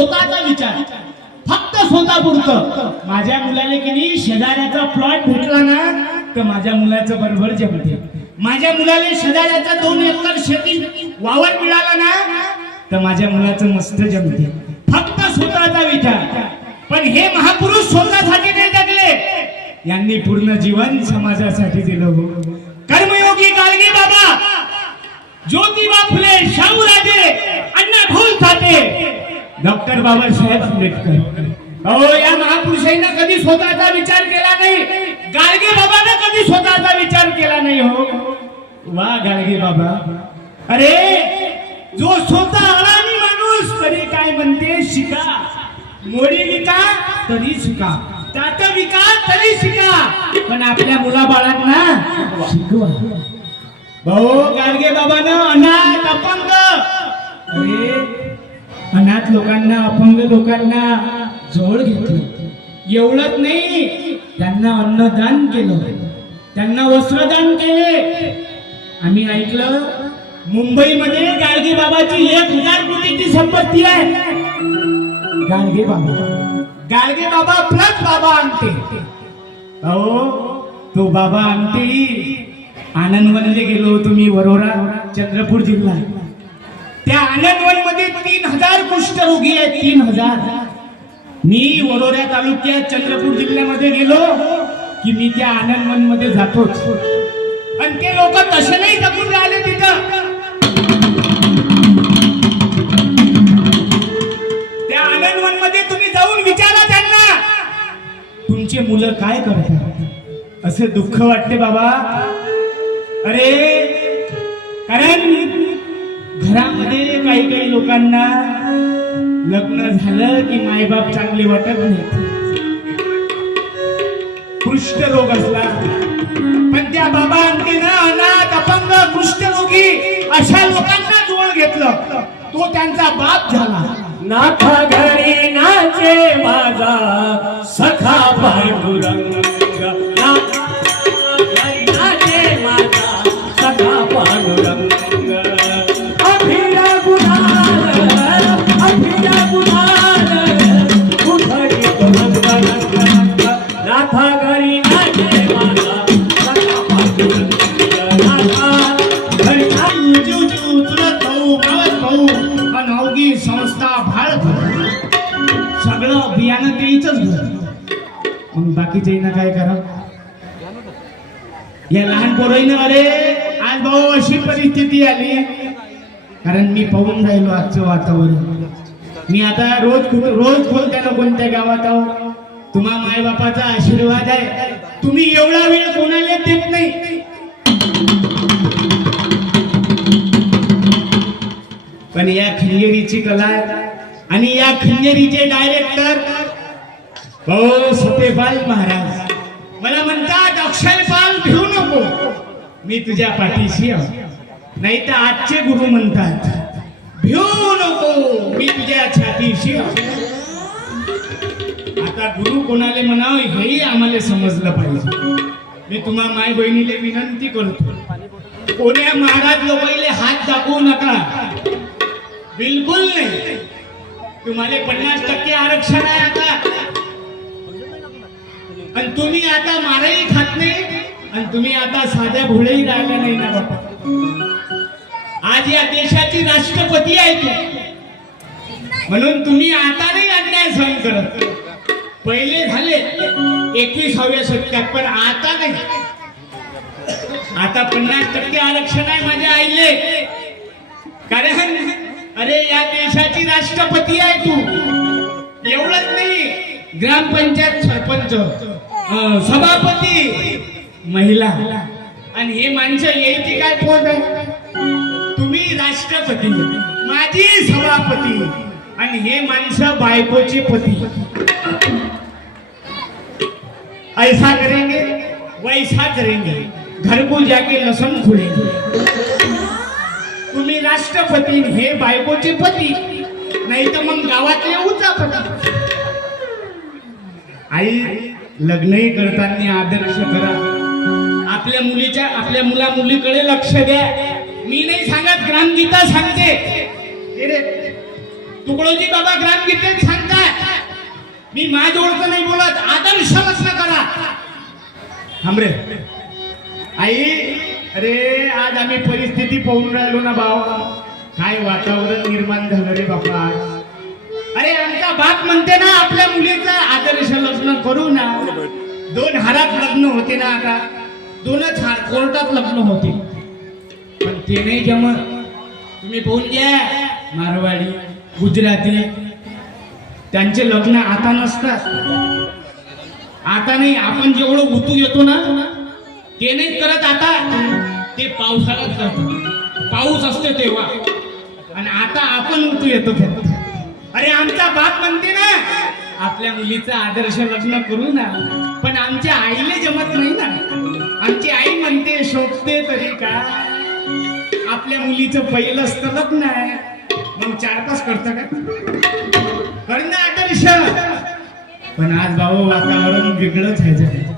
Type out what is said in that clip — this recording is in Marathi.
स्वतःचा विचार. फक्त स्वतःपुरतं. माझ्या मुलाने की नाही शेजाऱ्याचा प्लॉट भेटला ना तर माझ्या मुलाचं बरोबर जमते माझ्या मुलाला शेजाऱ्याचा दोन एकर शेती वावर मिळाला ना तर माझ्या मुलाचं मस्त जमते फक्त स्वतःचा विचार. पण हे महापुरुष स्वतःसाठी नाही जगले. यांनी पूर्ण जीवन समाजासाठी दिलं हो. कर्मयोगी गाडगे बाबा ज्योतिबा फुले शाहूराजे अण्णा भाऊ थाटे डॉक्टर बाबासाहेब आंबेडकर. अहो या महापुरुषांना कधी स्वतःचा विचार केला नाही? गाडगे बाबांना कधी स्वतःचा विचार केला नाही हो? वा गाडगे बाबा. अरे जो स्वतः अडाणी माणूस तरी काय म्हणते शिका. मोडी विका तरी शिका. तात विका तरी शिका. पण आपल्या मुलाबाळांना शिकवा. भाऊ गाडगे बाबानं अनाथ अपंग. अरे अनाथ लोकांना अपंग लोकांना जवळ घेतलं. एवढंच नाही. त्यांना अन्नदान केलं. त्यांना वस्त्रदान केले. आम्ही ऐकलं मुंबईमध्ये गाडगे बाबाची एक हजार कोटीची संपत्ती आहे. गाडगे बाबा गाडगे बाबा प्लस बाबा आणते अहो तो बाबा आणते आनंदवनले गेलो तुम्ही वरोरा चंद्रपूर जिल्हा त्या आनंदवनमध्ये तीन हजार कुष्ठरोगी आहेत तीन हजार. मी वरोरा तालुक्यात चंद्रपूर जिल्ह्यामध्ये गेलो की मी त्या आनंदवनमध्ये जातोच. आणि ते लोक तसे नाही जगून राहिले तिथं. त्या आनंदवनमध्ये तुम्ही जाऊन विचारा त्यांना. तुमचे मुलं काय करतात? असे दुःख वाटते बाबा. अरे कारण घरामध्ये काही काही लोकांना लग्न झालं की मायबाप चांगले वाटत नाही कुष्ठरोग असला. पण त्या बाबा ना अनाथ अपंग कुष्ठरोगी अशा लोकांना जवळ घेतलं. तो त्यांचा बाप झाला. नाथा घरी नाचे माझा सखा पांडुरंग. मग बाकीचे ना काय करा? या लहान पोराईनं अरे आज भाऊ अशी परिस्थिती आली. कारण मी पाहून राहिलो आजचं वातावरण. मी आता रोज रोज बोलताना कोणत्या गावात आहो. तुम्हा मायबापाचा आशीर्वाद आहे. तुम्ही एवढा वेळ कोणाला देत नाही? पण या खिंजेरीची कला आहे. आणि या खिंजेरीचे डायरेक्टर हो सत्यपाल महाराज मला म्हणतात अक्षयपाल घेऊ नको. मी तुझ्या पाठीशी नाही तर आजचे गुरु म्हणतात भिऊ नको मी तुझ्या छातीशी आता गुरु कोणाले म्हणावं हेही आम्हाला समजलं पाहिजे. मी तुम्हा माय बहिणीले विनंती करतो कोण्या महाराज लोकांले हात दाखवू नका. बिलकुल नाही. तुम्हाला पन्नास टक्के आरक्षण आहे आता. आणि तुम्ही आता माराही खात नाही आणि तुम्ही आता साध्या भोळेही राहिला नाही ना बाबा आज या देशाची राष्ट्रपती आहे तू. म्हणून तुम्ही आता नाही अन्याय सहन करत. पहिले झाले एकविसाव्या शतकात पण आता नाही. आता पन्नास टक्के आरक्षण आहे माझ्या आईले. कारण अरे या देशाची राष्ट्रपती आहे तू. एवढंच नाही ग्रामपंचायत सरपंच. सभापती महिला. आणि हे माणसं यायची काय पोट आहे? तुम्ही राष्ट्रपती माझी सभापती आणि हे माणसं बायकोचे पती. ऐसा करेंगे वैसा करेंगे. घर को जाके लसन खुलेंगे तुम्ही राष्ट्रपती हे बायकोचे पती. नाही तर मग गावातले उचापती आई लग्नही करताना आदर्श करा. आपल्या मुलीच्या आपल्या मुला मुलीकडे लक्ष द्या. मी नाही सांगत ग्रामगीता सांगते. तुकडोजी बाबा ग्रामगीतेत सांगताय मी माझ्याजवळचं नाही बोलत. आदर्श लग्न करा. थांबरे आई अरे आज आम्ही परिस्थिती पाहून राहिलो ना भाऊ. काय वातावरण निर्माण झालं रे बापा. अरे आमचा बाप म्हणते ना आपल्या मुलीचा लग्न करू ना दोन हारात लग्न होते ना आता. दोनच हार कोर्टात लग्न होते. पण ते नाही जमत. तुम्ही पाहून घ्या मारवाडी गुजराती. त्यांचे लग्न आता नसतात. आता नाही आपण जेवढं उतू येतो ना ते नाही करत आता. ते पावसाळ्यात करतात. पाऊस असते तेव्हा. आणि आता आपण उतू येतो फक्त. अरे आमचा बाप म्हणते ना आपल्या मुलीचं आदर्श लग्न करू ना. पण आमच्या आईला जमत नाही ना. आमची आई म्हणते शोभते तरी का? आपल्या मुलीचं पहिलं तर लग्न आहे. मग चार तास करतं का? कर ना आदर्श. पण आज भाऊ वातावरण वेगळंच आहे